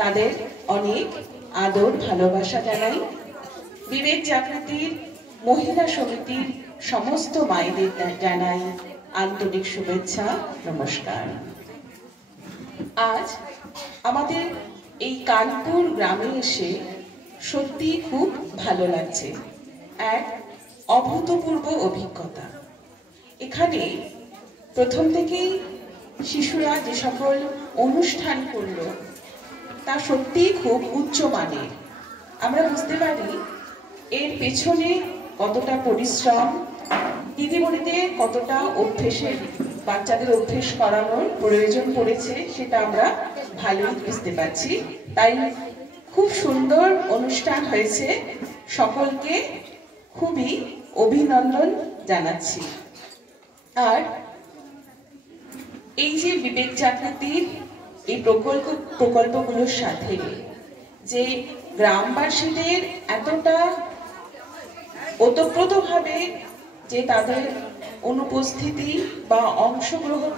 তাদের অনেক আদর ভালোবাসা জানাই। বিবেক জাগৃতির মহিলা সমিতির সমস্ত মায়েদের জানাই আন্তরিক শুভেচ্ছা, নমস্কার। আজ আমাদের এই কানপুর গ্রামে এসে সত্যি খুব ভালো লাগছে। এক অভূতপূর্ব অভিজ্ঞতা। এখানে প্রথম থেকেই শিশুরা যে সকল অনুষ্ঠান করল তা সত্যিই খুব উচ্চমানের। আমরা বুঝতে পারি এর পেছনে কতটা পরিশ্রম, দিদিমণিদের কতটা অভ্যেসের বাচ্চাদের অভ্যেস করানোর প্রয়োজন পড়েছে, সেটা আমরা ভালোই বুঝতে পারছি। তাই খুব সুন্দর অনুষ্ঠান হয়েছে, সকলকে খুবই অভিনন্দন জানাচ্ছি। আর এই যে বিবেক জাগৃতির এই প্রকল্পগুলোর সাথে যে গ্রামবাসীদের এতটা ওতপ্রোতভাবে যে তাদের অনুপস্থিতি বা অংশগ্রহণ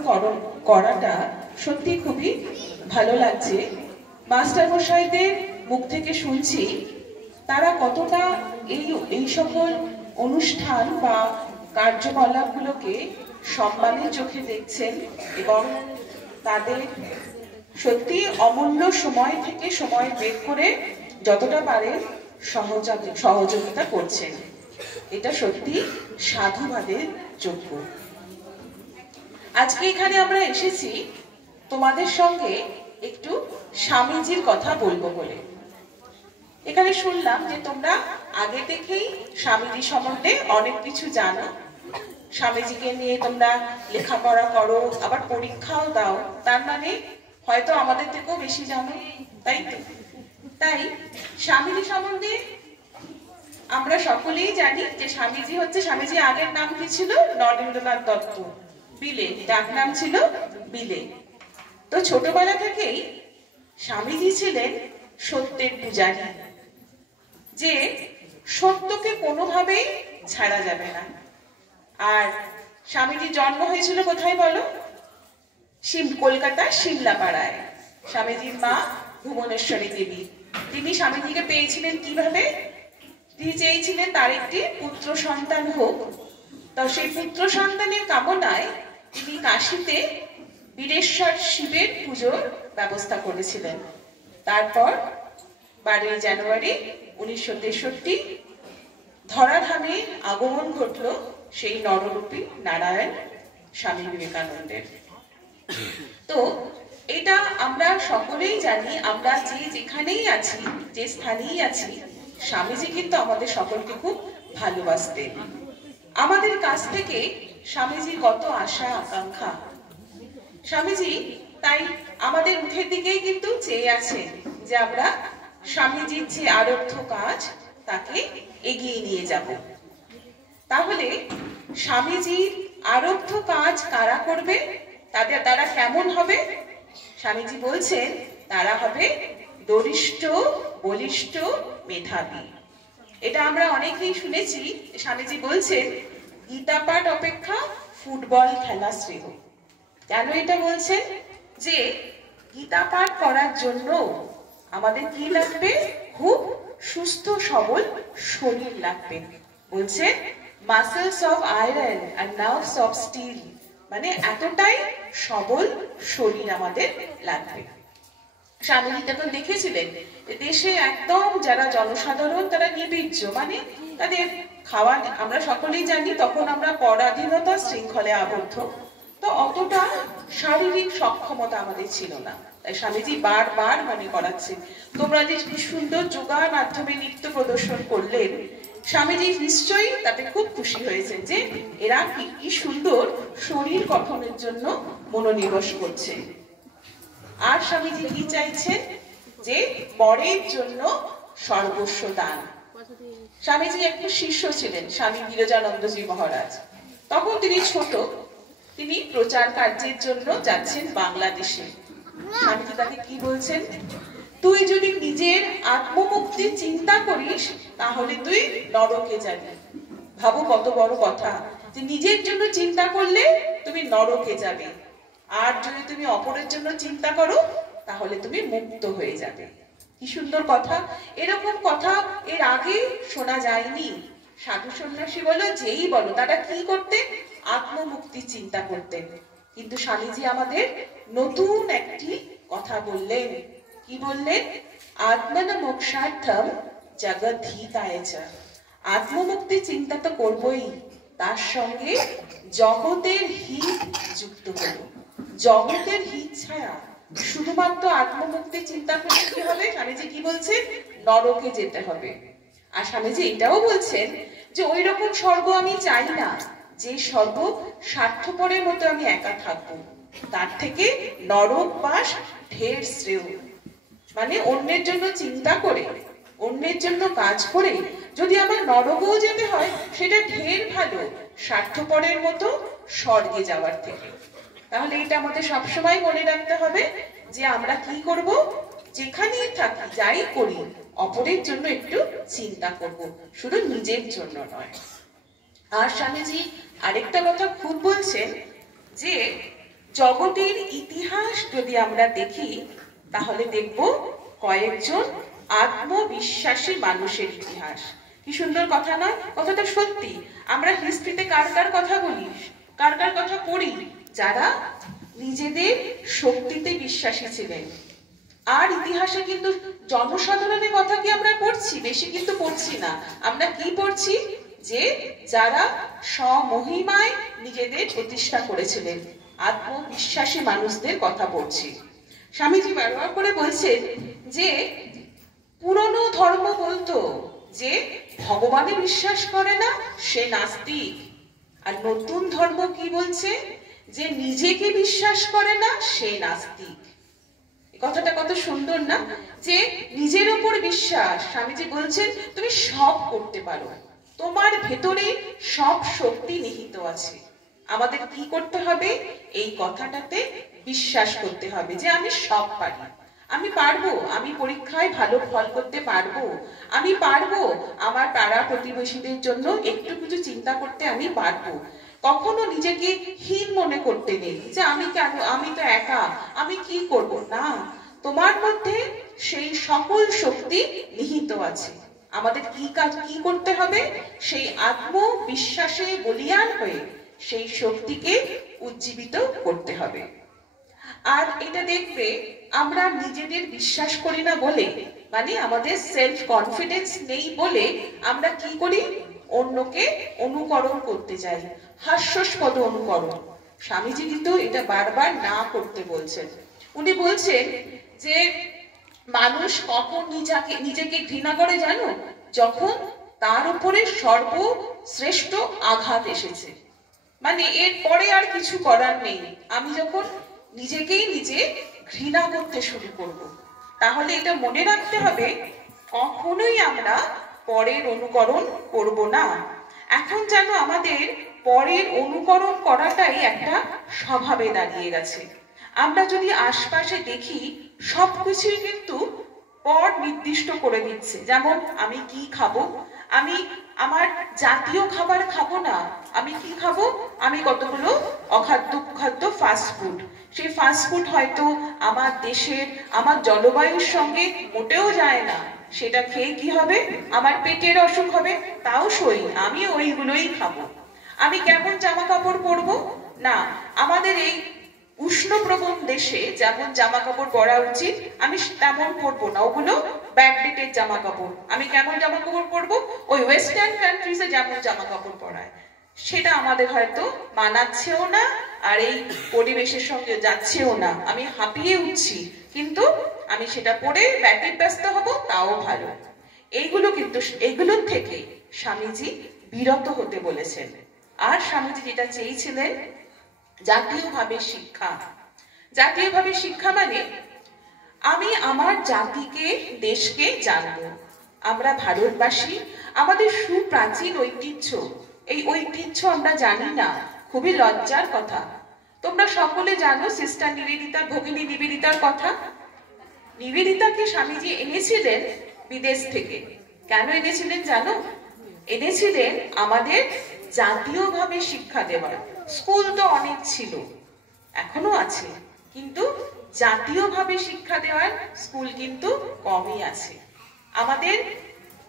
করাটা সত্যি খুবই ভালো লাগছে। মাস্টারমশাইদের মুখ থেকে শুনছি তারা কতটা এই সকল অনুষ্ঠান বা কার্যকলাপগুলোকে সম্মানের চোখে দেখছেন এবং তাদের সত্যি অমূল্য সময় থেকে সময় বের করে যতটা পারে সহযোগিতা করছেন। এটা সত্যি সাধুবাদের যোগ্য। আজকে এখানে আমরা এসেছি তোমাদের সঙ্গে একটু স্বামীজির কথা বলবো বলে। এখানে শুনলাম যে তোমরা আগে থেকেই স্বামীজি সম্বন্ধে অনেক কিছু জানো, স্বামীজিকে নিয়ে তোমরা লেখাপড়া করো, আবার পরীক্ষাও দাও, তার মানে হয়তো আমাদের থেকেও বেশি জানো, তাই তো? তাই স্বামীজি সম্বন্ধে আমরা সকলেই জানি যে স্বামীজি আগের নাম কি ছিল? নরেন্দ্রনাথ দত্ত, বিলে, ডাক নাম ছিল বিলে। তো ছোটবেলা থেকেই স্বামীজি ছিলেন সত্যের পূজারী, যে সত্যকে কোনোভাবেই ছাড়া যাবে না। আর স্বামীজির জন্ম হয়েছিল কোথায় বলো? কলকাতার সিমলাপাড়ায়। স্বামীজির মা ভুবনেশ্বরী দেবী। তিনি স্বামীজিকে পেয়েছিলেন কিভাবে? তিনি চেয়েছিলেন তার একটি পুত্র সন্তান হোক। তো সেই পুত্র সন্তানের কামনায় তিনি কাশীতে বীরেশ্বর শিবের পুজোর ব্যবস্থা করেছিলেন। তারপর 12 জানুয়ারি 1963 ধরাধামে আগমন ঘটল সেই নররূপী নারায়ণ স্বামী বিবেকানন্দের। তো এটা আমরা সকলেই জানি, আমরা যেখানেই আছি, যে স্থানেই আছি, স্বামীজি কিন্তু আমাদের সকলকে খুব ভালোবাসতেন। আমাদের কাছ থেকে স্বামীজি কত আশা আকাঙ্ক্ষা। স্বামীজি তাই আমাদের মুখের দিকেই কিন্তু চেয়ে আছেন যে আমরা স্বামীজির যে আরব্ধ কাজ তাকে এগিয়ে নিয়ে যাব। তাহলে স্বামীজির আরব্ধ কাজ কারা করবে? তারা কেমন হবে? স্বামীজি বলছেন তারা হবে দরিষ্ঠ, বলিষ্ঠ, মেধাবী। এটা আমরা অনেকেই শুনেছি। স্বামীজি বলছেন গীতা পাঠ অপেক্ষা ফুটবল খেলা শ্রেয়। কেন এটা বলছেন? যে গীতা পাঠ করার জন্য আমাদের কি লাগবে? খুব সুস্থ সবল শরীর লাগবে। বলছেন মাসেলস অফ আয়রন আর নার্ভস অফ স্টিল, মানে এতটাই সবল শরীর আমাদের লাগবে। স্বামীজি তখন দেখেছিলেন দেশে একদম যারা জনসাধারণ তারা নির্বীর্য, মানে তাদের খাওয়া, আমরা সকলেই জানি তখন আমরা পরাধীনতা শৃঙ্খলে আবদ্ধ, তো অতটা শারীরিক সক্ষমতা আমাদের ছিল না। তাই স্বামীজি বারবার মনে করাচ্ছেন তোমরা যে কি সুন্দর যোগার মাধ্যমে নৃত্য প্রদর্শন করলেন, স্বামীজি নিশ্চয়ই তাতে খুব খুশি হয়েছেন যে এরা কি সুন্দর শরীর গঠনের জন্য মনোনিবেশ করছে। আর স্বামীজি কি চাইছেন? যে পরের জন্য সর্বস্ব দান। স্বামীজি একটু শিষ্য ছিলেন স্বামী বিরজানন্দজি মহারাজ। তখন তিনি ছোট, তিনি প্রচার কার্যের জন্য যাচ্ছেন বাংলাদেশে। স্বামীজি তাকে কি বলছেন? তুই যদি নিজের আত্মমুক্তির চিন্তা করিস তাহলে তুই নরকে যাবি। ভাবো কত বড় কথা, যে নিজের জন্য চিন্তা করলে তুমি নরকে যাবে, আর যদি তুমি অপরের জন্য চিন্তা করো তাহলে তুমি মুক্ত হয়ে যাবে। কি সুন্দর কথা! এরকম কথা এর আগে শোনা যায়নি। সাধু সন্ন্যাসী বলো, যেই বলো, তারা কি করতেন? আত্মমুক্তির চিন্তা করতেন। কিন্তু স্বামীজি আমাদের নতুন একটি কথা বললেন। কি বললেন? আত্মন মোক্ষার্থম জগৎ হিতায় চ। আত্মমুক্তির চিন্তা তো করবই, তার সঙ্গে জগতের হিত যুক্ত হলো। জগতের হিত ছাড়া শুধুমাত্র আত্মমুক্তির চিন্তা করলে কি হবে? স্বামীজি কি বলছেন? নরকে যেতে হবে। আর স্বামীজি এটাও বলছেন যে ওই রকম স্বর্গ আমি চাই না, যে স্বর্গ স্বার্থপরের মতো আমি একা থাকবো। তার থেকে নরক বাস ঢের শ্রেয়। মানে অন্যের জন্য চিন্তা করে, অন্যের জন্য কাজ করে যদি আমার নরকেও যেতে হয়, সেটা ঢের ভালো স্বার্থপরের মতো স্বর্গে যাওয়ার থেকে। তাহলে এটা আমাদের সবসময় মনে রাখতে হবে যে আমরা কি করব? যেখানেই থাকি, যাই করি, অপরের জন্য একটু চিন্তা করব, শুধু নিজের জন্য নয়। আর স্বামীজি আরেকটা কথা খুব বলছেন যে জগতের ইতিহাস যদি আমরা দেখি, তাহলে দেখব কয়েকজন আত্মবিশ্বাসী মানুষের ইতিহাস। কি সুন্দর কথা নয়? কথাটা সত্যি। আমরা হিস্ট্রিতে কার কার কথা বলি, কার কার কথা পড়ি? যারা নিজেদের শক্তিতে বিশ্বাসী ছিলেন। আর ইতিহাসে কিন্তু জনসাধারণের কথা কি আমরা পড়ছি? বেশি কিন্তু পড়ছি না। আমরা কি পড়ছি? যে যারা স্বমহিমায় নিজেদের প্রতিষ্ঠা করেছিলেন, আত্মবিশ্বাসী মানুষদের কথা পড়ছি। স্বামীজি বারবার করে বলছেন যে পুরনো ধর্ম বলতো যে ভগবানে বিশ্বাস করে না সে নাস্তিক। আর নতুন ধর্ম কি বলছে? যে নিজেকে বিশ্বাস করে না সে নাস্তিক। কথাটা কত সুন্দর না? যে নিজের উপর বিশ্বাস। স্বামীজি বলছেন তুমি সব করতে পারো, তোমার ভেতরে সব শক্তি নিহিত আছে। আমাদের কি করতে হবে? এই কথাটাতে বিশ্বাস করতে হবে যে আমি সব পারি, আমি পারবো, আমি পরীক্ষায় ভালো ফল করতে পারবো, আমি পারবো আমার পাড়া প্রতিবেশীদের জন্য একটু কিছু চিন্তা করতে আমি পারবো। কখনো নিজেকে হীন মনে করতে নেই যে আমি কেন, আমি তো একা, আমি কি করব না। তোমার মধ্যে সেই সকল শক্তি নিহিত আছে। আমাদের কি কাজ, কি করতে হবে? সেই আত্মবিশ্বাসে বলীয়ান হয়ে সেই শক্তিকে উজ্জীবিত করতে হবে। আর এটা দেখবে আমরা নিজেদের বিশ্বাস করি না বলে, মানে আমাদের সেলফ কনফিডেন্স নেই বলে আমরা কি করি? অন্যকে অনুকরণ করতে যাই, হাস্যাস্পদ অনুকরণ। স্বামীজি কিন্তু এটা বারবার না করতে বলছেন। উনি বলছেন যে মানুষ কখন নিজেকে ঘৃণা করে জানো? যখন তার উপরে সর্বশ্রেষ্ঠ আঘাত এসেছে। মানে এর পরে আর কিছু করার নেই। আমি যখন নিজেকেই নিজে ঘৃণা করতে শুরু করব, তাহলে এটা মনে রাখতে হবে কখনোই আমরা পরের অনুকরণ করব না। এখন যেন আমাদের পরের অনুকরণ করাটাই একটা স্বভাবে দাঁড়িয়ে গেছে। আমরা যদি আশপাশে দেখি সবকিছুই কিন্তু পর নির্দিষ্ট করে দিচ্ছে। যেমন আমি কি খাবো, আমি আমার জাতীয় খাবার খাবো না, আমি কি খাবো? আমি কতগুলো অখাদ্য খাদ্য ফাস্ট ফুড। সেই ফাস্ট ফুড হয়তো আমার দেশের, আমার জলবায়ুর সঙ্গে মোটেও যায় না। সেটা খেয়ে কি হবে? আমার পেটের অসুখ হবে, তাও সই, আমি ওইগুলোই খাবো। আমি কেমন জামা কাপড় পরবো? না, আমাদের এই উষ্ণপ্রবণ দেশে যেমন জামা কাপড় পরা উচিত আমি তেমন পরবো না, ওগুলো ব্যাকডেটেড জামা কাপড়। আমি কেমন জামা কাপড় পরবো? ওই ওয়েস্টার্ন কান্ট্রিজে যেমন জামা কাপড় পরায়, সেটা আমাদের হয়তো মানাচ্ছেও না, আর এই পরিবেশের সঙ্গে যাচ্ছেও না। আমি হাঁপিয়ে উঠছি, কিন্তু আমি সেটা পরে ব্যতিব্যস্ত হব, তাও ভালো। এইগুলোর থেকে স্বামীজি বিরত হতে বলেছেন। আর স্বামীজি যেটা চেয়েছিলেন, জাতীয়ভাবে শিক্ষা। জাতীয়ভাবে শিক্ষা মানে আমি আমার জাতিকে, দেশকে জানবো। আমরা ভারতবাসী, আমাদের সুপ্রাচীন ঐতিহ্য, এই ঐতিহ্য আমরা জানি না, খুবই লজ্জার কথা। তোমরা সকলে জানো সিস্টার নিবেদিতা, ভগিনী নিবেদিতার কথা। নিবেদিতাকে স্বামীজি এনেছিলেন বিদেশ থেকে। কেন এনেছিলেন জানো? এনেছিলেন আমাদের জাতীয়ভাবে শিক্ষা দেওয়ার। স্কুল তো অনেক ছিল, এখনো আছে, কিন্তু জাতীয়ভাবে শিক্ষা দেওয়ার স্কুল কিন্তু কমই আছে। আমাদের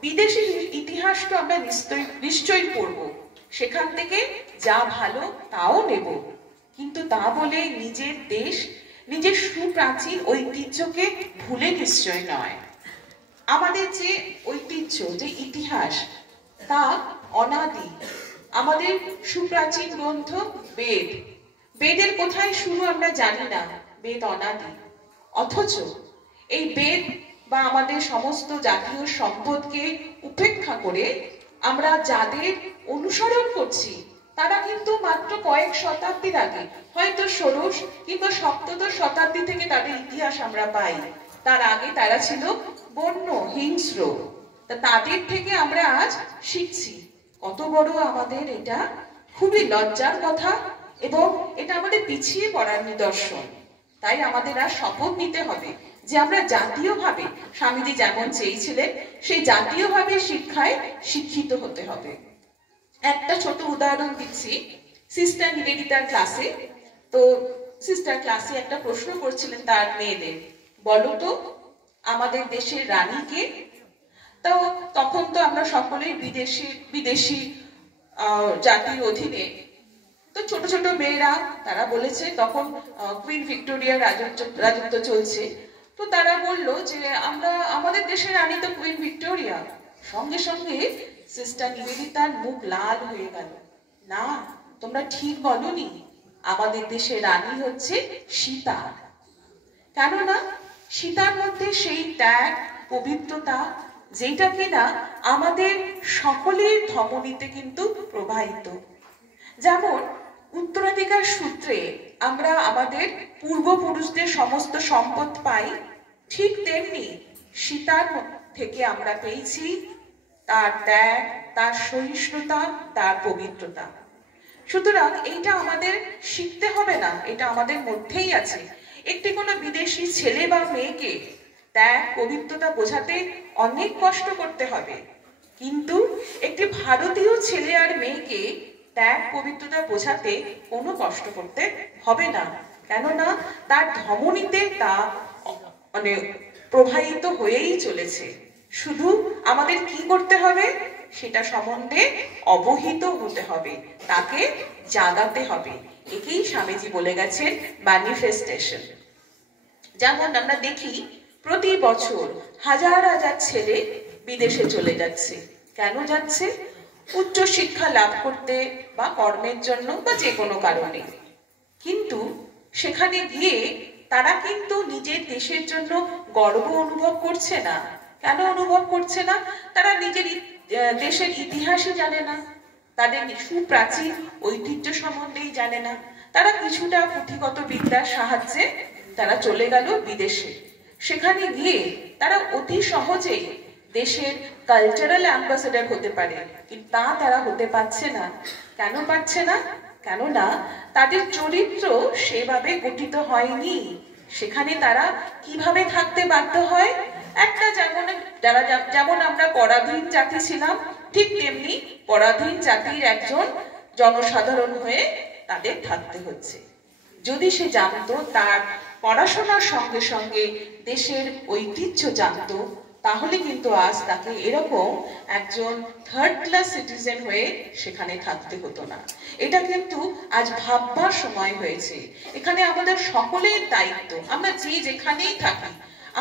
বিদেশি ইতিহাস তো আমরা নিশ্চয়ই পড়বো, সেখান থেকে যা ভালো তাও নেব, কিন্তু তা বলে নিজের দেশ, নিজের সুপ্রাচীন ঐতিহ্যকে ভুলে নিশ্চয় নয়। আমাদের যে ঐতিহ্য, যে ইতিহাস, তা অনাদি। আমাদের সুপ্রাচীন গ্রন্থ বেদ, বেদের কোথায় শুরু আমরা জানি না, বেদ অনাদি। অথচ এই বেদ বা আমাদের সমস্ত জাতীয় সম্পদকে উপেক্ষা করে আমরা যাদের অনুসরণ করছি, তারা কিন্তু মাত্র কয়েক শতাব্দীর আগে, হয়তো ষোড়শ কিংবা সপ্তদশ শতাব্দী থেকে তাদের ইতিহাস আমরা পাই। তার আগে তারা ছিল বন্য, হিংস্র। তাদের থেকে আমরা আজ শিখছি। কত বড় আমাদের এটা খুবই লজ্জার কথা, এবং এটা আমাদের পিছিয়ে পড়ার নিদর্শন। তাই আমাদের আর শপথ নিতে হবে যে আমরা জাতীয়ভাবে, স্বামীজি যেমন চেয়েছিলেন, সেই জাতীয়ভাবে শিক্ষায় শিক্ষিত হতে হবে। একটা ছোট উদাহরণ দিচ্ছি। সিস্টার নিবেদিতার ক্লাসে, তো সিস্টার ক্লাসে একটা প্রশ্ন করছিলেন তার মেয়েদের, বলো তো আমাদের দেশের রানী কে? তো তখন তো আমরা সকলেই বিদেশি জাতির অধীনে। তো ছোট ছোট মেয়েরা তারা বলেছে, তখন কুইন ভিক্টোরিয়ার রাজত্ব চলছে। তো তারা বললো যে আমাদের দেশের রানী তো কুইন ভিক্টোরিয়া। সঙ্গে সঙ্গে সিস্টার নিবেদিতার মুখ লাল হয়ে গেল। না, তোমরা ঠিক বলনি, আমাদের দেশের রানী হচ্ছে সীতা। কেননা সীতার মধ্যে সেই ত্যাগ, পবিত্রতা, যেটা কিনা আমাদের সকলের ধমনীতে কিন্তু প্রবাহিত। যেমন উত্তরাধিকার সূত্রে আমরা আমাদের পূর্বপুরুষদের সমস্ত সম্পদ পাই, ঠিক তেমনি সীতার থেকে আমরা পেয়েছি তার ত্যাগ, তার সহিষ্ণুতা, তার পবিত্রতা। সুতরাং এইটা আমাদের শিখতে হবে না, এটা আমাদের মধ্যেই আছে। একটি কোনো বিদেশি ছেলে বা মেয়েকে ত্যাগ, পবিত্রতা বোঝাতে অনেক কষ্ট করতে হবে, কিন্তু একটি ভারতীয় ছেলে আর মেয়েকে ত্যাগ, পবিত্রতা বোঝাতে কোনো কষ্ট করতে হবে না। কেননা তার ধমনীতে তা মানে প্রবাহিত হয়েই চলেছে। শুধু আমাদের কি করতে হবে, সেটা সম্বন্ধে অবহিত হতে হবে, তাকে জাগাতে হবে। একেই স্বামীজি বলে গেছেন ম্যানিফেস্টেশন। যেমন আমরা দেখি প্রতি বছর হাজার হাজার ছেলে বিদেশে চলে যাচ্ছে। কেন যাচ্ছে? উচ্চ শিক্ষা লাভ করতে বা কর্মের জন্য বা যে কোনো কারণে। কিন্তু সেখানে গিয়ে তারা কিন্তু নিজের দেশের জন্য গর্ব অনুভব করছে না। কেন অনুভব করছে না? তারা নিজের দেশের ইতিহাসই জানে না, তাদের সুপ্রাচীন ঐতিহ্য সম্বন্ধেই জানে না। তারা কিছুটা পুঁথিগত বিদ্যার সাহায্যে তারা চলে গেল বিদেশে। সেখানে গিয়ে তারা অতি সহজেই দেশের কালচারাল অ্যাম্বাসেডর হতে পারে, কিন্তু তারা হতে পারছে না। কেন পারছে না? কেননা তাদের চরিত্র সেভাবে গঠিত হয়নি। সেখানে তারা কিভাবে থাকতে বাধ্য হয়? একটা যেমন আমরা পরাধীন জাতি ছিলাম, ঠিক তেমনি পরাধীন জাতির একজন জনসাধারণ হয়ে তাদের থাকতে হচ্ছে। যদি সে জানতো, তার পড়াশোনার সঙ্গে সঙ্গে দেশের ঐতিহ্য জানতো, তাহলে কিন্তু আজ তাকে এরকম একজন থার্ড ক্লাস সিটিজেন হয়ে সেখানে থাকতে হতো না। এটা কিন্তু আজ ভাববার সময় হয়েছে। এখানে আমাদের সকলের দায়িত্ব, আমরা যে যেখানেই থাকি,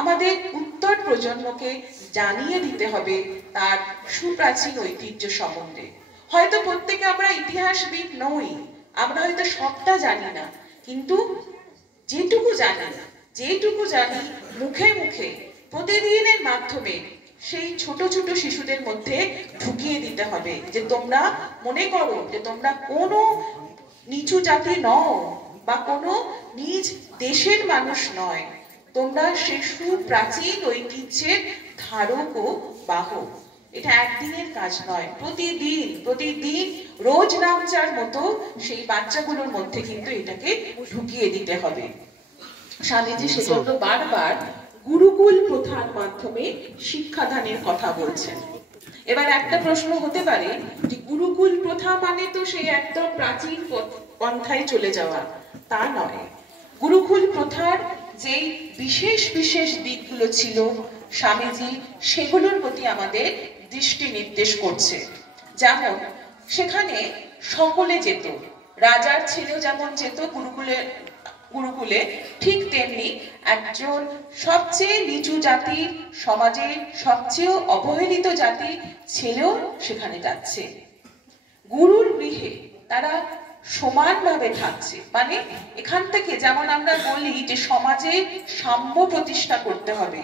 আমাদের উত্তর প্রজন্মকে জানিয়ে দিতে হবে তার সুপ্রাচীন ঐতিহ্য সম্বন্ধে। হয়তো প্রত্যেকে আমরা ইতিহাসবিদ নই, আমরা হয়তো সবটা জানি না, কিন্তু যেটুকু জানি মুখে মুখে প্রতিদিনের মাধ্যমে সেই ছোট ছোট শিশুদের মধ্যে ঢুকিয়ে দিতে হবে যে তোমরা মনে করো যে তোমরা কোনো নিচু জাতি নও বা কোনো নিজ দেশের মানুষ নয়, তোমরা সেই সুপ্রাচীন ঐতিহ্যের ধারক ও বাহক। এটা একদিনের কাজ নয়, প্রতিদিন রোজ নামচার মতো সেই বাচ্চাগুলোর মধ্যে কিন্তু এটাকে ঢুকিয়ে দিতে হবে। স্বামীজি সেজন্য বারবার গুরুকুল প্রথার মাধ্যমে শিক্ষাদানের কথা বলছেন। এবার একটা প্রশ্ন হতে পারে যে গুরুকুল প্রথা মানে তো সেই একদম প্রাচীন পন্থায় চলে যাওয়া। তা নয়। গুরুকুল প্রথার যেই বিশেষ বিশেষ দিকগুলো ছিল স্বামীজি সেগুলোর প্রতি আমাদের দৃষ্টি নির্দেশ করছে। যেমন সেখানে সকলে যেত, রাজার ছেলেও যেমন যেত গুরুকুলে, ঠিক তেমনি একজন সবচেয়ে নিচু জাতির, সমাজের সবচেয়ে অবহেলিত জাতির ছেলেও সেখানে যাচ্ছে। গুরুর গৃহে তারা সমানভাবে থাকছে। মানে এখান থেকে যেমন আমরা বলি যে সমাজে সাম্য প্রতিষ্ঠা করতে হবে,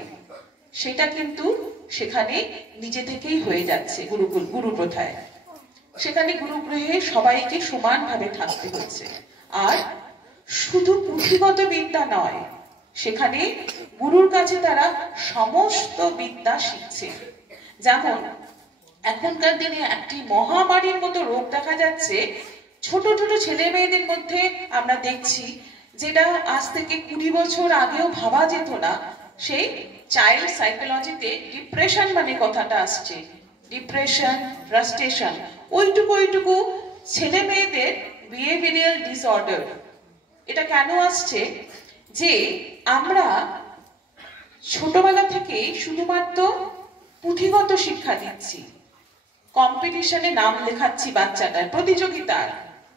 সেটা কিন্তু সেখানে নিজে থেকেই হয়ে যাচ্ছে গুরু প্রথায়। সেখানে গুরুগৃহে সবাইকে সমানভাবে থাকতে হচ্ছে। আর শুধু পুঁথিগত বিদ্যা নয়, সেখানে গুরুর কাছে তারা সমস্ত বিদ্যা শিখছে। যেমন এখনকার দিনে একটি মহামারীর মতো রোগ দেখা যাচ্ছে ছোট ছোট ছেলে মেয়েদের মধ্যে। আমরা দেখছি যেটা আজ থেকে 20 বছর আগেও ভাবা যেত না। সেই চাইল্ড সাইকোলজিতে ডিপ্রেশন মানে কথাটা আসছে, ডিপ্রেশন, ফ্রাস্ট্রেশন, ওইটুকু ছেলে মেয়েদের বিহেভিয়ারাল ডিসঅর্ডার। এটা কেন আসছে? যে আমরা ছোটবেলা থেকে শুধুমাত্র পুঁথিগত শিক্ষা দিচ্ছি, কম্পিটিশনে নাম লেখাচ্ছি বাচ্চাটার, প্রতিযোগিতার,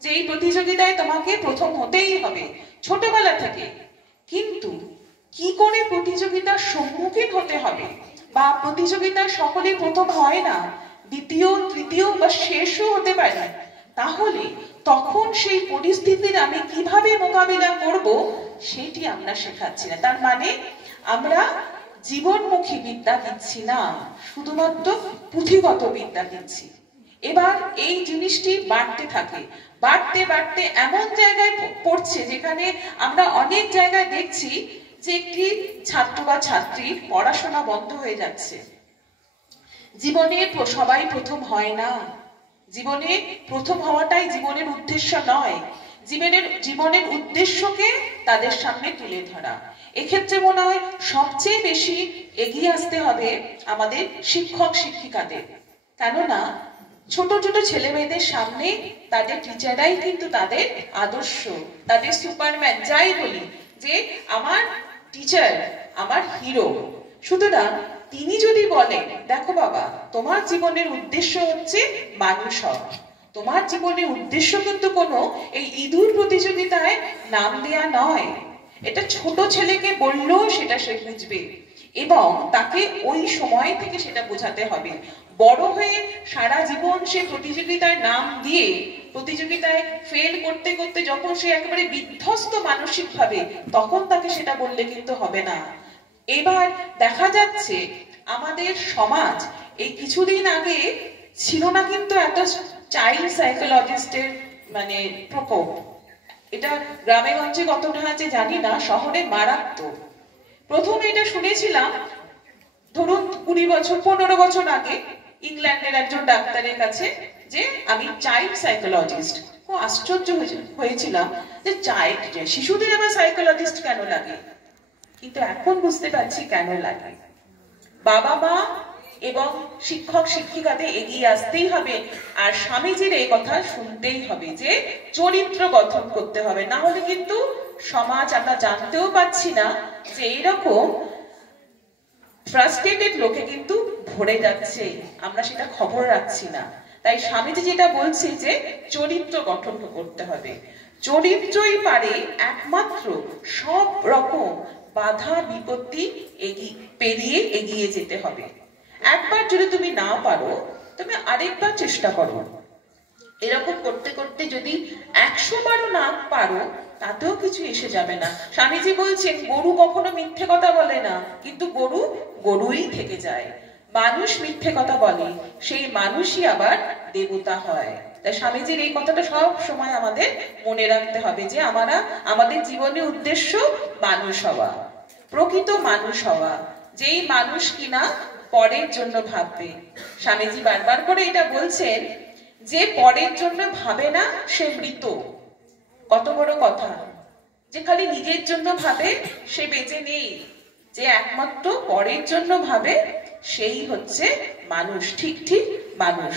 যে এই প্রতিযোগিতায় তোমাকে প্রথম হতেই হবে ছোটবেলা থেকে। কিন্তু কি করে প্রতিযোগিতার সম্মুখীন হতে হবে, বা প্রতিযোগিতায় সকলে প্রথম হয় না, দ্বিতীয়, তৃতীয় বা শেষও হতে পারে, তাহলে তখন সেই পরিস্থিতির আমি কিভাবে মোকাবিলা করব সেটি আমরা শেখাচ্ছি না। তার মানে আমরা জীবনমুখী বিদ্যা দিচ্ছি না, শুধুমাত্র পুঁথিগত বিদ্যা দিচ্ছি। এবার এই জিনিসটি বাড়তে থাকে, বাড়তে বাড়তে এমন জায়গায় পড়ছে যেখানে আমরা অনেক জায়গায় দেখছি যে একটি ছাত্র বা ছাত্রীর পড়াশোনা বন্ধ হয়ে যাচ্ছে। জীবনে সবাই প্রথম হয় না, জীবনে প্রথম হওয়াটাই জীবনের উদ্দেশ্য নয়। জীবনের উদ্দেশ্যকে তাদের সামনে তুলে ধরা। এক্ষেত্রে মনে হয় সবচেয়ে বেশি এগিয়ে আসতে হবে আমাদের শিক্ষক শিক্ষিকাদের। কেননা ছোট ছোট ছেলে মেয়েদের সামনে তাদের টিচাররাই কিন্তু তাদের আদর্শ, তাদের সুপারম্যান, যাই বলি যে আমার টিচার আমার হিরো। সুতরাং তিনি যদি বলেন, দেখো বাবা, তোমার জীবনের উদ্দেশ্য হচ্ছে মানুষ হওয়া, তোমার জীবনের উদ্দেশ্য কিন্তু কোনো এই ইঁদুর প্রতিযোগিতায় নাম দেয়া নয়, এটা ছোট ছেলেকে বললেও সেটা সে বুঝবে এবং তাকে ওই সময় থেকে সেটা বোঝাতে হবে। বড় হয়ে সারা জীবন সে প্রতিযোগিতায় নাম দিয়ে প্রতিযোগিতায় ফেল করতে করতে যখন সে একেবারে বিধ্বস্ত মানসিকভাবে, তখন তাকে সেটা বললে কিন্তু হবে না। এবার দেখা যাচ্ছে আমাদের সমাজ এই কিছুদিন আগে ছিল না কিন্তু এত চাইল্ড সাইকোলজিস্টের মানে প্রকোপ। এটা গ্রামে গঞ্জে কতটা আছে জানি না, শহরে মারাত্মক। প্রথমে এটা শুনেছিলাম ধরুন 20 বছর 15 বছর আগে ইংল্যান্ডের একজন ডাক্তারের কাছে, যে আমি চাইল্ড সাইকোলজিস্ট। ও আশ্চর্য হয়েছিলাম যে শিশুদের আবার সাইকোলজিস্ট কেন লাগে, কিন্তু এখন বুঝতে পারছি কেন লাগে। বাবা মা এবং শিক্ষক শিক্ষিকাদের এগিয়ে আসতেই হবে, আর স্বামীজির এই কথা শুনতেই হবে যে চরিত্র গঠন করতে হবে। না হলে কিন্তু সমাজ আমরা জানতেও পাচ্ছি না যে এইরকম ফ্রাস্ট্রেটেড লোকে কিন্তু ভরে যাচ্ছে, আমরা সেটা খবর রাখছি না। তাই স্বামীজি যেটা বলছে যে চরিত্র গঠন করতে হবে, চরিত্রই পারে একমাত্র সব রকম বাধা বিপত্তি পেরিয়ে এগিয়ে যেতে হবে। একবার যদি তুমি না পারো, তুমি আরেকবার চেষ্টা করো। এরকম করতে করতে যদি 100 বারও না পারো, তাতেও কিছু এসে যাবে না। স্বামীজি বলছেন গরু কখনো মিথ্যে কথা বলে না, কিন্তু গরু গরুই থেকে যায়। মানুষ মিথ্যে কথা বলে, সেই মানুষই আবার দেবতা হয়। তাই স্বামীজির এই কথাটা সব সময় আমাদের মনে রাখতে হবে যে আমাদের জীবনের উদ্দেশ্য মানুষ হওয়া, প্রকৃত মানুষ হওয়া, যেই মানুষ কিনা পরের জন্য ভাববে। স্বামীজি বারবার করে এটা বলছেন যে পরের জন্য ভাবে না সে মৃত। কত বড় কথা, যে খালি নিজের জন্য ভাবে সে বেঁচে নেই, যে একমাত্র পরের জন্য ভাবে সেই হচ্ছে মানুষ। ঠিক ঠিক মানুষ।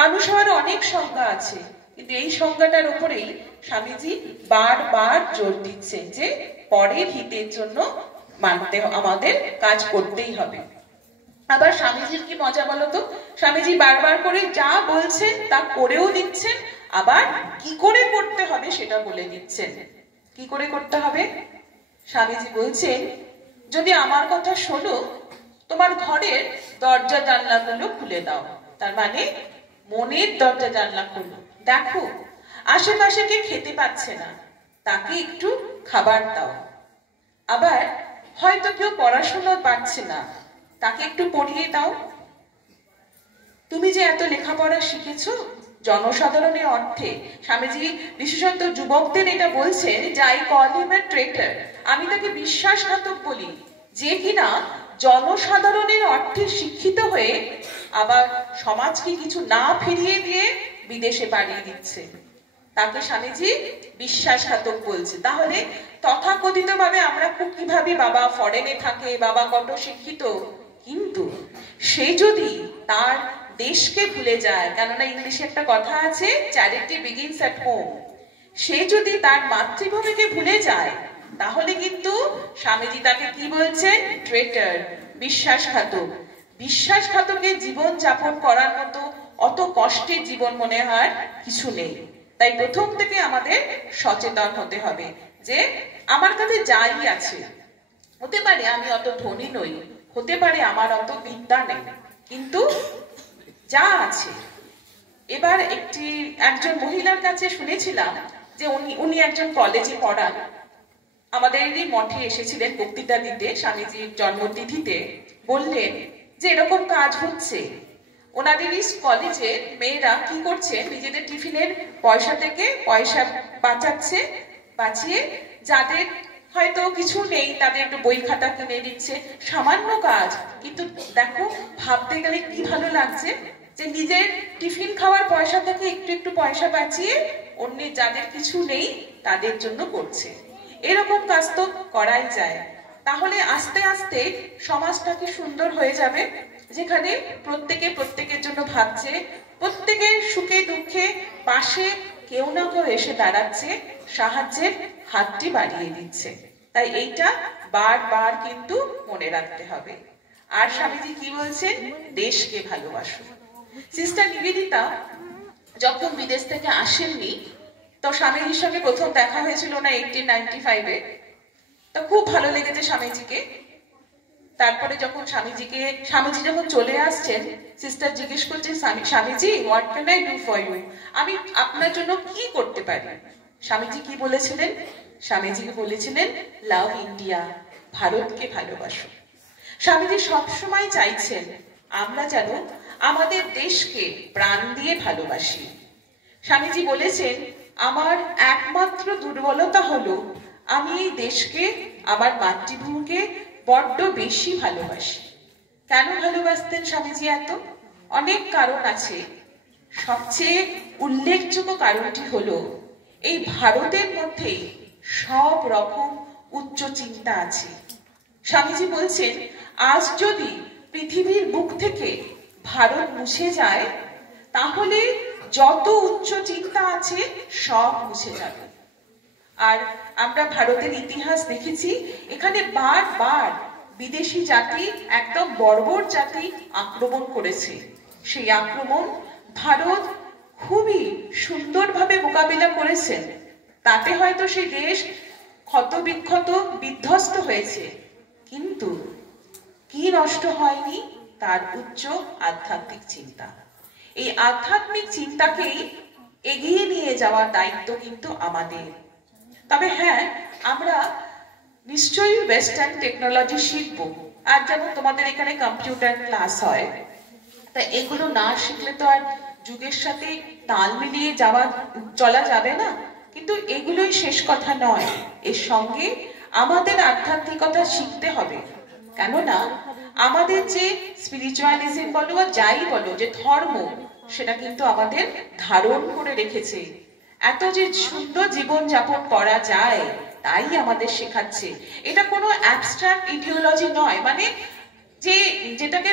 মানুষ হওয়ার অনেক সংজ্ঞা আছে, কিন্তু এই সংজ্ঞাটার উপরেই স্বামীজি বারবার জোর দিচ্ছেন যে পরের হিতের জন্য আমাদের কাজ করতেই হবে। আবার স্বামীজির কি মজা বলতো, স্বামীজি বারবার করে যা বলছেন তা করেও দিচ্ছেন, আবার কি করে করতে হবে সেটা বলে দিচ্ছেন। কি করে করতে হবে? স্বামীজি বলছেন, যদি আমার কথা শোনো, তোমার ঘরের দরজা জানলাগুলো খুলে দাও। তার মানে মনের দরজা জানলা খুলো, দেখো আশেপাশে কে খেতে পাচ্ছে না, তাকে একটু খাবার দাও। আবার হয়তো কেউ পড়াশোনা পারছে না, তাকে একটু পড়িয়ে দাও। তুমি যে এত লেখাপড়া শিখেছো, জনসাধারণের অর্থে স্বামীজি বিশেষত যুবকদের এটা বলছেন যে আই কল হিম আ ট্রেটার, আমি তাকে বিশ্বাসঘাতক বলি, যে কিনা জনসাধারণের অর্থে শিক্ষিত হয়ে আবার সমাজকে কিছু না ফিরিয়ে দিয়ে বিদেশে পাঠিয়ে দিচ্ছে, তাকে স্বামীজি বিশ্বাসঘাতক বলছে। তাহলে তথাকথিত ভাবে আমরা খুব কিভাবে বাবা ফরেনে থাকে, বাবা কত শিক্ষিত, কিন্তু সে যদি তার দেশকে ভুলে যায়, কেননা ইংলিশে একটা কথা আছে চ্যারিটি বিগিনস এট হোম, সে যদি তার মাতৃভূমিকে ভুলে যায়, তাহলে কিন্তু স্বামীজি তাকে কি বলছেন? ট্রেটার, বিশ্বাসঘাতক। বিশ্বাসঘাতকের জীবন যাপন করার মতো অত কষ্টের জীবন মনে হয় কিছু নেই। তাই প্রথম থেকে আমাদের সচেতন হতে হবে যে আমার কাছে যাই আছে, হতে পারে আমি অত ধনী নই, হতে পারে আমার অত বিদ্যা নেই, কিন্তু যা আছে। এবার একজন মহিলার কাছে শুনেছিলাম যে উনি একজন কলেজে পড়ান, আমাদেরই মঠে এসেছিলেন বক্তৃতা দিতে স্বামীজির জন্মতিথিতে। বললেন যে এরকম কাজ হচ্ছে, ওনাদেরই কলেজের মেয়েরা কি করছে, নিজেদের টিফিনের পয়সা থেকে পয়সা বাঁচিয়ে যাদের হয়তো কিছু নেই তাদের একটু বই খাতা কিনে দিচ্ছে, সামান্য কাজ, কিন্তু দেখো ভাবতে গেলে কি ভালো লাগছে যে নিজের টিফিন খাওয়ার পয়সা থেকে একটু একটু পয়সা বাঁচিয়ে অন্যের যাদের কিছু নেই তাদের জন্য করছে। এরকম কাজ তো করাই যায়। তাহলে আস্তে আস্তে সমাজটাকে সুন্দর হয়ে যাবে, যেখানে প্রত্যেকে প্রত্যেকের জন্য ভাবছে, প্রত্যেকের সুখে দুঃখে পাশে কেউ না কেউ এসে দাঁড়াচ্ছে, সাহায্যের হাতটি বাড়িয়ে দিচ্ছে। তাই এইটা বারবার কিন্তু মনে রাখতে হবে। আর স্বামীজি কি বলছেন? দেশকে ভালোবাসো। সিস্টার নিবেদিতা যখন বিদেশ থেকে আসেননি, তো স্বামীজির সঙ্গে প্রথম দেখা হয়েছিল না 1895-এ। তো খুব ভালো লেগেছে স্বামীজিকে। তারপরে যখন স্বামীজি যখন চলে আসছেন, সিস্টার জিজ্ঞেস করছেন, Swamiji what can I do for you, আমি আপনার জন্য কি করতে পারি? স্বামীজি কি বলেছিলেন? স্বামীজি বলেছিলেন লাভ ইন্ডিয়া, ভারতকে ভালোবাসো। স্বামীজি সবসময় চাইছেন আমরা যেন আমাদের দেশকে প্রাণ দিয়ে ভালোবাসি। স্বামীজি বলেছেন আমার একমাত্র দুর্বলতা হলো আমি এই দেশকে, আমার মাতৃভূমিকে বড্ড বেশি ভালোবাসি। কেন ভালোবাসতেন স্বামীজি এত? অনেক কারণ আছে। সবচেয়ে উল্লেখযোগ্য কারণটি হলো এই ভারতের মধ্যেই সব রকম উচ্চ চিন্তা আছে। স্বামীজি বলছেন আজ যদি পৃথিবীর বুক থেকে ভারত মুছে যায়, তাহলে যত উচ্চ চিন্তা আছে সব মুছে যাবে। আর আমরা ভারতের ইতিহাস দেখেছি, এখানে বারবার বিদেশি জাতি, একদম বর্বর জাতি আক্রমণ করেছে। সেই আক্রমণ ভারত খুবই সুন্দরভাবে মোকাবিলা করেছেন। তাতে হয়তো সেই দেশ ক্ষতবিক্ষত বিধ্বস্ত হয়েছে, কিন্তু কি নষ্ট হয়নি? তার উচ্চ আধ্যাত্মিক চিন্তা। এই আধ্যাত্মিক চিন্তাকেই এগিয়ে নিয়ে যাওয়ার দায়িত্ব কিন্তু আমাদের। তবে হ্যাঁ, আমরা নিশ্চয়ই ওয়েস্টার্ন টেকনোলজি শিখবো। আর যেমন তোমাদের এখানে কম্পিউটার ক্লাস হয়, তা এগুলো না শিখলে তো আর যুগের সাথে তাল মিলিয়ে চলা যাবে না। কিন্তু এগুলোই শেষ কথা নয়, এর সঙ্গে আমাদের আধ্যাত্মিকতা শিখতে হবে। কেননা আমাদের যে স্পিরিচুয়ালিজম বলো বা যাই বলো, যে ধর্ম, সেটা কিন্তু আমাদের ধারণ করে রেখেছে। এত যে সুন্দর জীবন যাপন করা যায় তাই আমাদের শেখাচ্ছে। এটা কোনো অ্যাবস্ট্রাক্ট ইডিওলজি নয়, মানে যেটাকে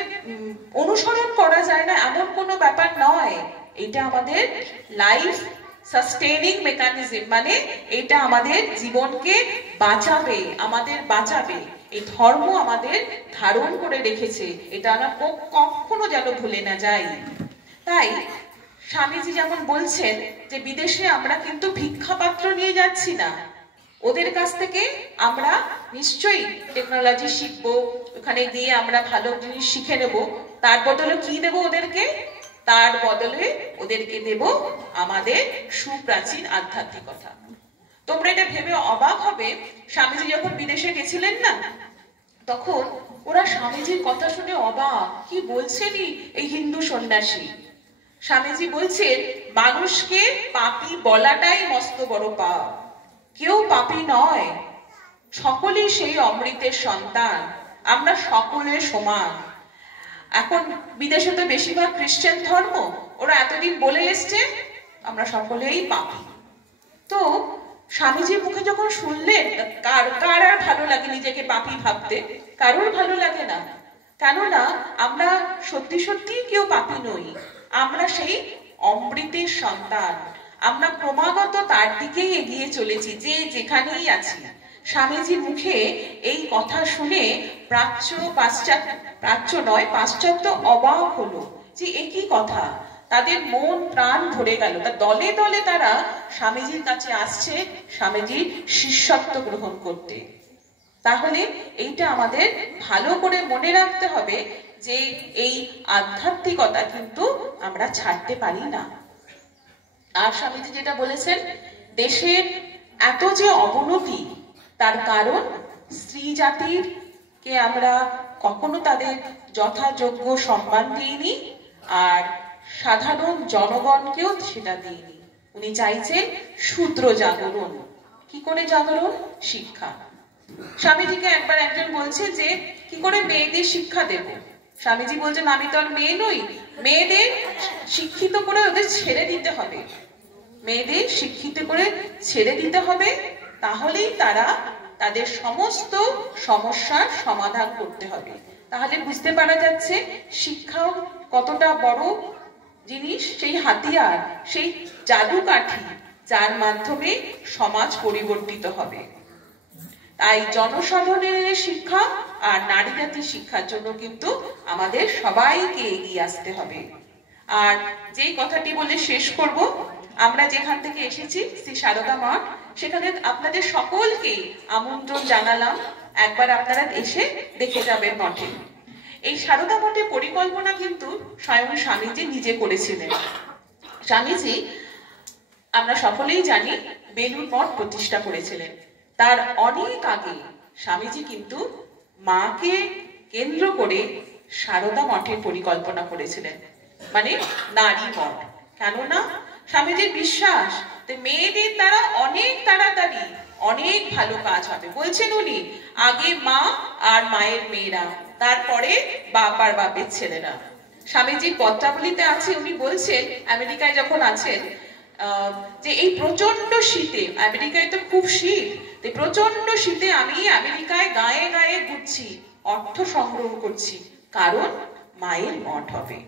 অনুসরণ করা যায় না এমন কোনো ব্যাপার নয়। এটা আমাদের লাইফ সাস্টেইনিং মেকানিজম, মানে এটা আমাদের জীবনকে বাঁচাবে, আমাদের বাঁচাবে। এই ধর্ম আমাদের ধারণ করে রেখেছে, এটা আমরা কখনো যেন ভুলে না যাই। তাই স্বামীজি যেমন বলছেন যে বিদেশে আমরা কিন্তু ভিক্ষাপাত্র নিয়ে যাচ্ছি না, ওদের কাছ থেকে আমরা নিশ্চয়ই টেকনোলজি শিখবো, ওখানে গিয়ে আমরা ভালো জিনিস শিখে নেব, তার বদলে কি দেব ওদেরকে? তার বদলে ওদেরকে দেব আমাদের সুপ্রাচীন আধ্যাত্মিকতা। তোমরা এটা ভেবে অবাক হবে, স্বামীজি যখন বিদেশে গেছিলেন না, তখন ওরা স্বামীজির কথা শুনে অবাক, কি বলছেনই এই হিন্দু সন্ন্যাসী। স্বামীজি বলছেন মানুষকে পাপী বলাটাই মস্ত বড় পাপ, কেউ পাপী নয়, সকলেই সেই অমৃতের সন্তান, আমরা সকলে সমান। এখন বিদেশে তো বেশিরভাগ খ্রিস্টান ধর্ম, ওরা এতদিন বলে এসছে আমরা সকলেই পাপী। তো স্বামীজির মুখে যখন শুনলেন, কার আর ভালো লাগে নিজেকে পাপী ভাবতে? কারোর ভালো লাগে না। কেননা আমরা সত্যি সত্যি কেউ পাপী নই, আমরা সেই অমৃতের সন্তান, আমরা ক্রমাগত তার দিকেই এগিয়ে চলেছি যে যেখানেই আছি। স্বামীজির মুখে এই কথা শুনে পাশ্চাত্য অবাক হলো যে একই কথা, তাদের মন প্রাণ ভরে গেল, তা দলে দলে তারা স্বামীজির কাছে আসছে স্বামীজির শিষ্যত্ব গ্রহণ করতে। তাহলে এইটা আমাদের ভালো করে মনে রাখতে হবে যে এই আধ্যাত্মিকতা কিন্তু আমরা ছাড়তে পারি না। আর স্বামীজি যেটা বলেছেন, দেশের এত যে অবনতি তার কারণ স্ত্রী জাতির কে আমরা কখনো তাদের যথাযোগ্য সম্মান দিইনি, আর সাধারণ জনগণকেও সেটা দিইনি। উনি চাইছেন শূদ্র জাগরণ। কি করে জাগরণ? শিক্ষা। স্বামীজিকে একবার একজন বলছে যে কি করে মেয়েদের শিক্ষা দেব? স্বামীজি বলছেন আমি তো আর মেয়ে নই, মেয়েদের শিক্ষিত করে ওদের ছেড়ে দিতে হবে, মেয়েদের শিক্ষিত করে ছেড়ে দিতে হবে, তাহলেই তারা তাদের সমস্ত সমস্যার সমাধান করতে হবে। তাহলে বুঝতে পারা যাচ্ছে শিক্ষাও কতটা বড় জিনিস, সেই হাতিয়ার, সেই জাদুকাঠি যার মাধ্যমে সমাজ পরিবর্তিত হবে। তাই জনসাধারণের শিক্ষা আর নারী জাতির শিক্ষার জন্য কিন্তু আমাদের সবাইকে এগিয়ে আসতে হবে। আর যে কথাটি বলে শেষ করব, আমরা যেখান থেকে এসেছি শ্রী সারদা মঠ, সেখানে আপনাদের সকলকে আমন্ত্রণ জানালাম, একবার আপনারা এসে দেখে যাবেন মঠে। এই সারদা মঠের পরিকল্পনা কিন্তু স্বয়ং স্বামীজি নিজে করেছিলেন। স্বামীজি আমরা সকলেই জানি বেলুড় মঠ প্রতিষ্ঠা করেছিলেন। তার অনেক আগে স্বামীজি কিন্তু মাকে কেন্দ্র করে সারদা মঠের পরিকল্পনা করেছিলেন, মানে নারী মঠ। কেননা স্বামীজির বিশ্বাস মেয়েদের দ্বারা অনেক তাড়াতাড়ি অনেক ভালো কাজ হবে। বলছেন উনি, আগে মা আর মায়ের মেয়েরা, তারপরে বাপ আর বাপের ছেলেরা। স্বামীজির পত্রাবলীতে আছে, উনি বলছেন আমেরিকায় যখন আছেন যে এই প্রচন্ড শীতে, আমেরিকায় তো খুব শীত, প্রচন্ড শীতে আমি আমেরিকায় গায়ে গায়ে ঘুরছি, অর্থ সংগ্রহ করছি, কারণ মায়ের মঠ হবে।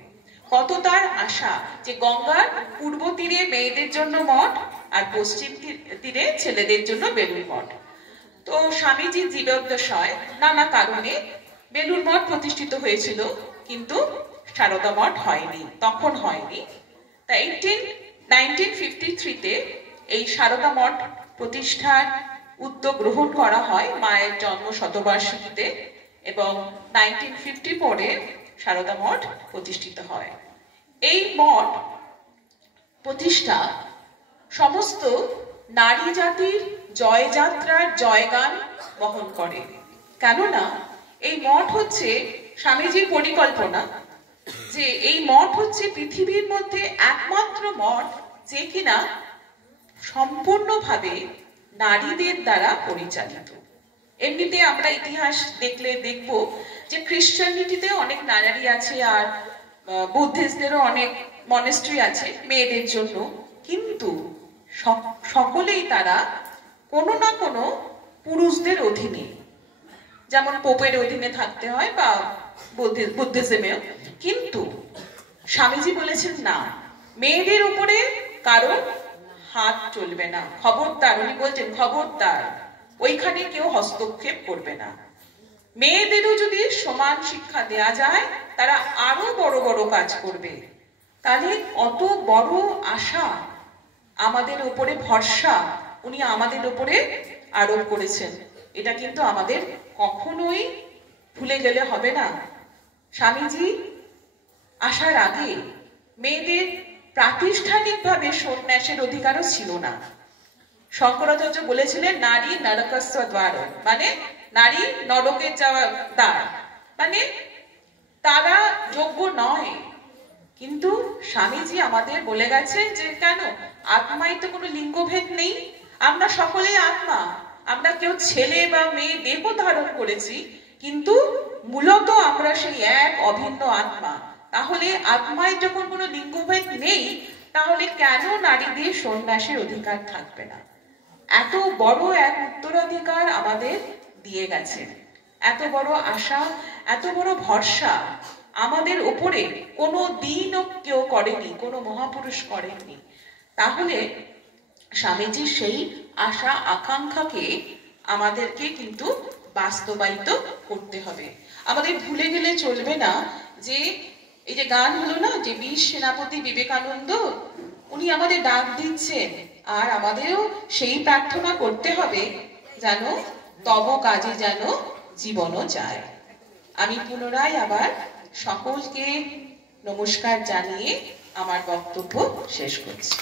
কত তার আশা যে গঙ্গার পূর্ব তীরে মেয়েদের জন্য মঠ আর পশ্চিম তীরে ছেলেদের জন্য বেলুড় মঠ। তো স্বামীজির জীবদ্দশায় নানা কারণে বেলুড় মঠ প্রতিষ্ঠিত হয়েছিল, কিন্তু সারদা মঠ হয়নি, তখন হয়নি। তাই 1953-তে এই সারদা মঠ প্রতিষ্ঠার উদ্যোগ গ্রহণ করা হয় মায়ের জন্ম শতবার্ষিকীতে, এবং 1954-এ সারদা মঠ প্রতিষ্ঠিত হয়। এই মঠ প্রতিষ্ঠা সমস্ত নারী জাতির জয়যাত্রার জয়গান বহন করে। কেননা এই মঠ হচ্ছে স্বামীজির পরিকল্পনা যে এই মঠ হচ্ছে পৃথিবীর মধ্যে একমাত্র মঠ যে কিনা সম্পূর্ণভাবে নারীদের দ্বারা পরিচালিত। এমনিতে আমরা ইতিহাস দেখব যে খ্রিস্টানিটিতে অনেক নারী আছে, আর বুদ্ধিস্টদেরও অনেক মনেস্ট্রি আছে মেয়েদের জন্য, কিন্তু সকলেই তারা কোনো না কোনো পুরুষদের অধীনে, যেমন পোপের অধীনে থাকতে হয় বা বুদ্ধিজমেও। কিন্তু স্বামীজি বলেছেন না, মেয়েদের উপরে কারো হাত চলবে না, খবরদার। উনি বলছেন খবরদার, ওইখানে কেউ হস্তক্ষেপ করবে না। মেয়েদেরও যদি সমান শিক্ষা দেয়া যায়, তারা আরো বড় বড় কাজ করবে। তাহলে কত বড় আশা, আমাদের উপরে ভরসা উনি আমাদের উপরে আরোপ করেছেন, এটা কিন্তু আমাদের কখনোই ভুলে গেলে হবে না। স্বামীজি আসার আগে মেয়েদের প্রাতিষ্ঠানিকভাবে সন্ন্যাসের অধিকারও ছিল না। শঙ্করাচার্য বলেছিলেন নারী নরকস্য দ্বার, মানে নারী নরকের যাওয়া দ্বার, মানে তারা যোগ্য নয়। কিন্তু স্বামীজি আমাদের বলে গেছে যে কেন, আত্মায় তো কোনো লিঙ্গভেদ নেই, আমরা সকলেই আত্মা, আমরা কেউ ছেলে বা মেয়ে দেহ ধারণ করেছি, কিন্তু মূলত আমরা সেই এক অভিন্ন আত্মা। তাহলে আত্মায় যখন কোনো লিঙ্গভেদ নেই, তাহলে কেন নারীদের সন্ন্যাসের অধিকার থাকবে না? এত বড় এক উত্তরাধিকার আমাদের দিয়ে গেছে, এত বড় আশা, এত বড় ভরসা আমাদের উপরে কোনো দিনও কেউ করেনি, কোনো মহাপুরুষ করেননি। তাহলে স্বামীজির সেই আশা আকাঙ্ক্ষাকে আমাদেরকে কিন্তু বাস্তবায়িত করতে হবে। আমাদের ভুলে গেলে চলবে না যে এই যে গান হলো না, যে বীর সেনাপতি বিবেকানন্দ, উনি আমাদের ডাক দিচ্ছেন, আর আমাদেরও সেই প্রার্থনা করতে হবে যেন তব কাজে যেন জীবনও যায়। আমি পুনরায় আবার সকলকে নমস্কার জানিয়ে আমার বক্তব্য শেষ করছি।